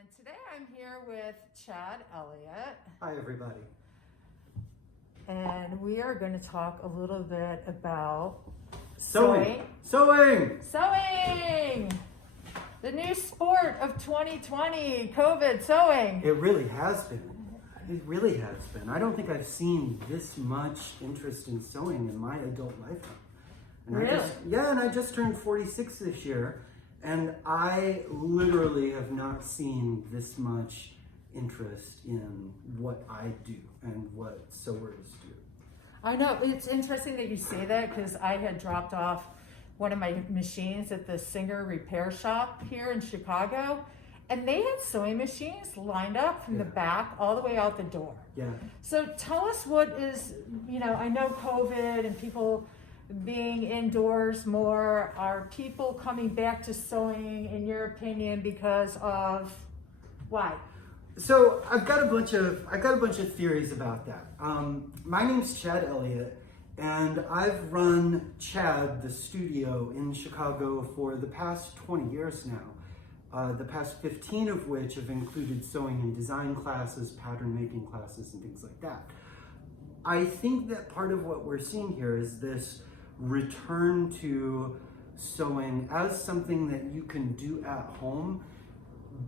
And today I'm here with Tchad Eliot. Hi, everybody. And we are going to talk a little bit about Sewing! Sewing! The new sport of 2020, COVID, sewing. It really has been. It really has been. I don't think I've seen this much interest in sewing in my adult lifetime. And Really? I just turned 46 this year, and I literally have not seen this much interest in what I do and what sewers do. I know, it's interesting that you say that because I had dropped off one of my machines at the Singer repair shop here in Chicago, and they had sewing machines lined up from the back all the way out the door. Yeah. So tell us what is, I know COVID and people being indoors more, are people coming back to sewing in your opinion because of why? So I've got a bunch of theories about that. My name's Tchad Eliot, and I've run Tchad, the studio in Chicago, for the past 20 years now. The past 15 of which have included sewing and design classes, pattern making classes, and things like that. I think that part of what we're seeing here is this return to sewing as something that you can do at home,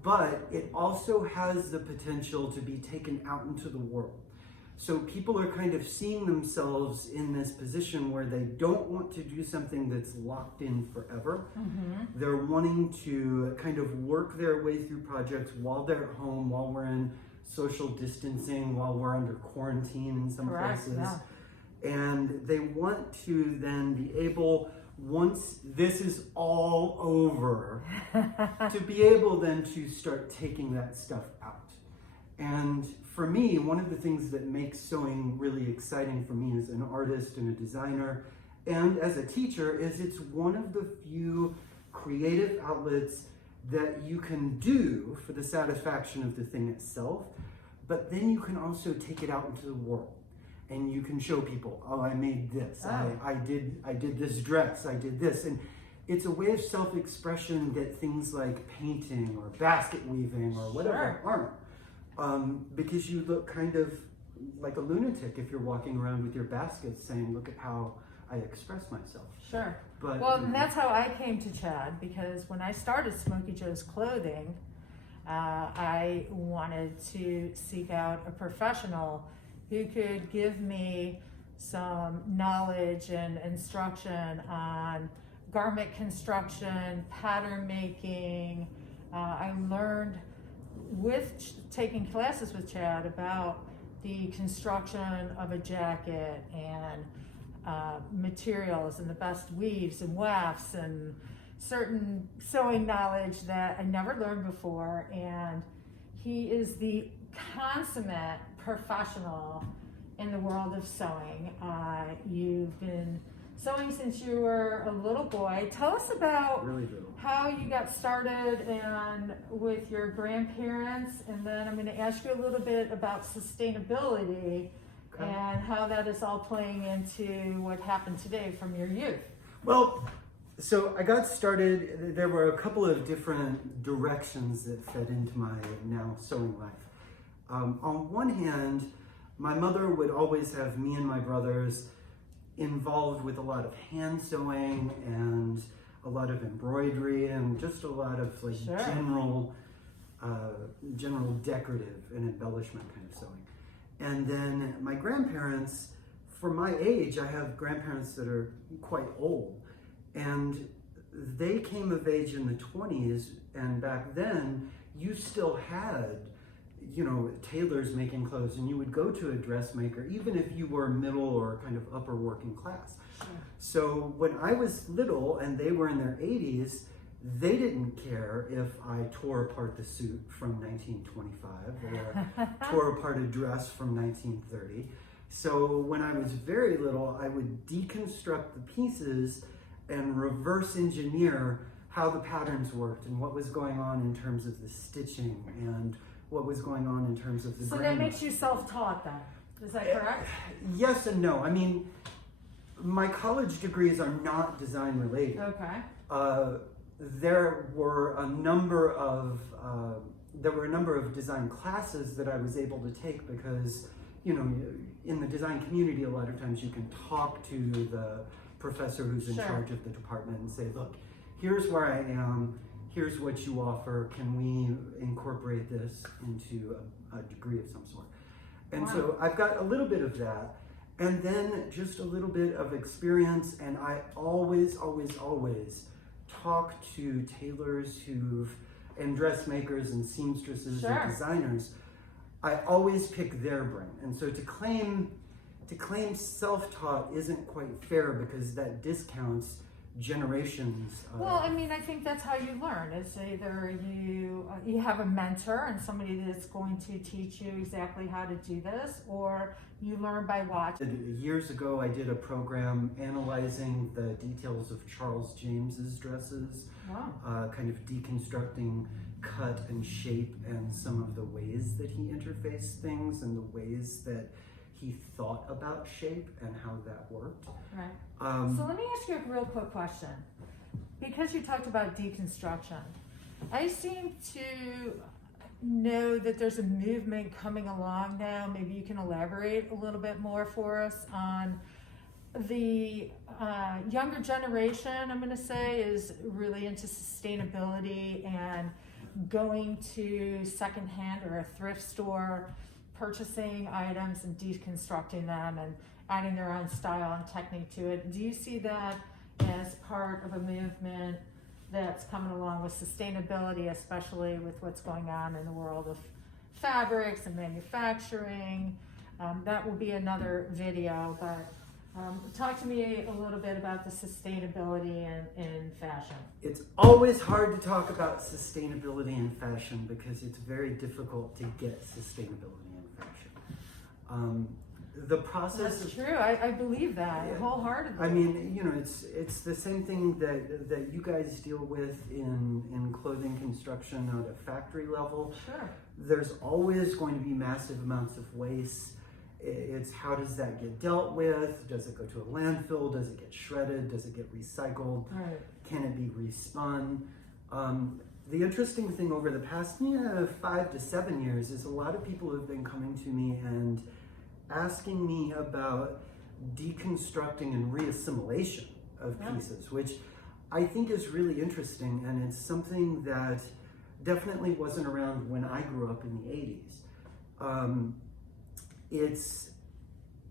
but it also has the potential to be taken out into the world. So people are kind of seeing themselves in this position where they don't want to do something that's locked in forever. Mm-hmm. They're wanting to kind of work their way through projects while they're at home, while we're in social distancing, while we're under quarantine in some places. Yeah. And they want to then be able, once this is all over, to be able then to start taking that stuff out. And for me, one of the things that makes sewing really exciting for me as an artist and a designer and as a teacher is it's one of the few creative outlets that you can do for the satisfaction of the thing itself, but then you can also take it out into the world. And you can show people, oh, I made this, I did this dress, I did this. And it's a way of self-expression that things like painting or basket weaving or whatever aren't. Because you look kind of like a lunatic if you're walking around with your basket saying, look at how I express myself. Sure. But, well, and that's how I came to Tchad, because when I started Smokey Joe's Clothing, I wanted to seek out a professional who could give me some knowledge and instruction on garment construction, pattern making. I learned with taking classes with Tchad about the construction of a jacket and materials and the best weaves and wefts and certain sewing knowledge that I never learned before. And he is the consummate professional in the world of sewing. You've been sewing since you were a little boy. Tell us about how you got started and with your grandparents, and then I'm going to ask you a little bit about sustainability and how that is all playing into what happened today from your youth. Well, so I got started, there were a couple of different directions that fed into my now sewing life. On one hand, my mother would always have me and my brothers involved with a lot of hand sewing and a lot of embroidery and just a lot of general decorative and embellishment kind of sewing. And then my grandparents, for my age, I have grandparents that are quite old, and they came of age in the 20s, and back then you still had tailors making clothes, and you would go to a dressmaker even if you were middle or kind of upper working class. Sure. So when I was little and they were in their 80s, they didn't care if I tore apart the suit from 1925 or tore apart a dress from 1930. So when I was very little, I would deconstruct the pieces and reverse engineer how the patterns worked and what was going on in terms of the stitching and what was going on in terms of the So that makes you self-taught then, is that correct? Yes and no. I mean, my college degrees are not design related. Okay. There were a number of there were a number of design classes that I was able to take because, you know, in the design community, a lot of times you can talk to the professor who's in charge of the department and say, look, here's where I am, here's what you offer, can we incorporate this into a degree of some sort? And so I've got a little bit of that, and then just a little bit of experience, and I always talk to tailors and dressmakers and seamstresses and designers. I always pick their brain. And so to claim self-taught isn't quite fair because that discounts generations. Well, I mean, I think that's how you learn. It's either you have a mentor and somebody that's going to teach you exactly how to do this, or you learn by watching. Years ago, I did a program analyzing the details of Charles James's dresses, kind of deconstructing cut and shape and some of the ways that he interfaced things and the ways that he thought about shape and how that worked. Right. So let me ask you a real quick question. Because you talked about deconstruction, I seem to know that there's a movement coming along now. Maybe you can elaborate a little bit more for us on the younger generation, I'm going to say, is really into sustainability and going to secondhand or a thrift store, purchasing items and deconstructing them and adding their own style and technique to it. Do you see that as part of a movement that's coming along with sustainability, especially with what's going on in the world of fabrics and manufacturing? That will be another video, but talk to me a little bit about the sustainability in fashion. It's always hard to talk about sustainability in fashion because it's very difficult to get sustainability in fashion. The process. That's true. I believe that wholeheartedly. I mean, you know, it's the same thing that you guys deal with in clothing construction at a factory level. Sure. There's always going to be massive amounts of waste. It's how does that get dealt with? Does it go to a landfill? Does it get shredded? Does it get recycled? Right. Can it be respun? The interesting thing over the past 5 to 7 years is a lot of people have been coming to me and asking me about deconstructing and reassimilation of pieces, which I think is really interesting, and it's something that definitely wasn't around when I grew up in the 80s.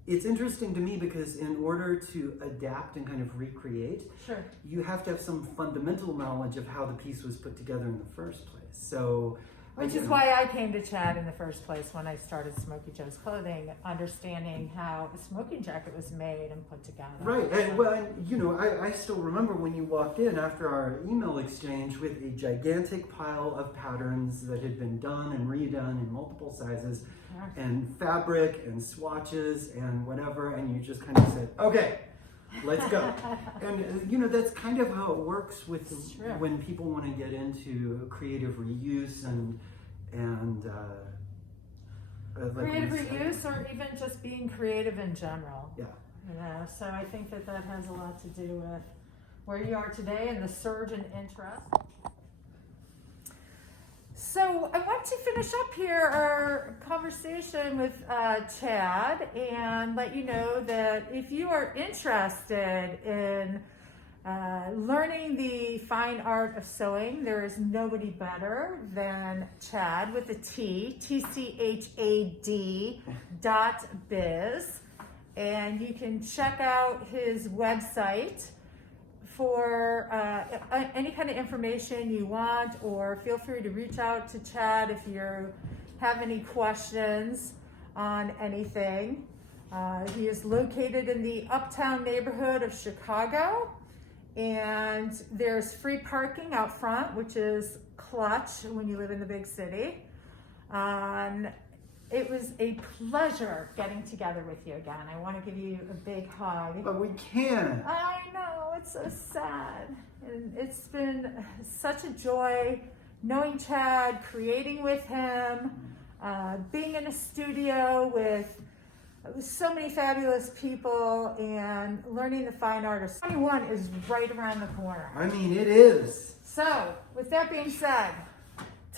It's interesting to me because in order to adapt and kind of recreate, you have to have some fundamental knowledge of how the piece was put together in the first place. So, which is why I came to Tchad in the first place when I started Smoky Joe's Clothing, understanding how a smoking jacket was made and put together. Right, and well, you know, I still remember when you walked in after our email exchange with a gigantic pile of patterns that had been done and redone in multiple sizes, and fabric and swatches and whatever, and you just kind of said, okay, let's go. And you know, that's kind of how it works with when people want to get into creative reuse and creative reuse, or even just being creative in general. Yeah. You know, so I think that has a lot to do with where you are today and the surge in interest. So I want to finish up here our conversation with Tchad and let you know that if you are interested in learning the fine art of sewing, there is nobody better than Tchad with a T, TCHAD.biz, and you can check out his website for any kind of information you want, or feel free to reach out to Tchad if you have any questions on anything. He is located in the uptown neighborhood of Chicago, and there's free parking out front, which is clutch when you live in the big city. It was a pleasure getting together with you again. I want to give you a big hug. But we can't. I know, it's so sad. And it's been such a joy knowing Tchad, creating with him, being in a studio with so many fabulous people, and learning the fine art of 21 is right around the corner. I mean, it is. So, with that being said,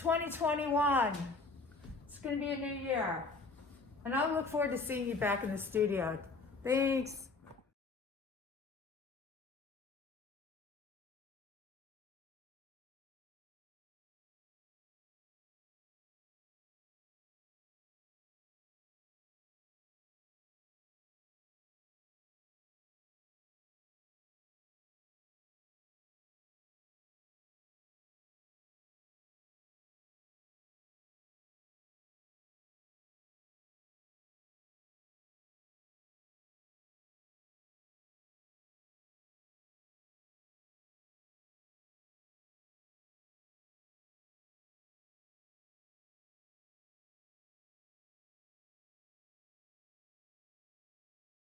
2021. It's going to be a new year. And I look forward to seeing you back in the studio. Thanks.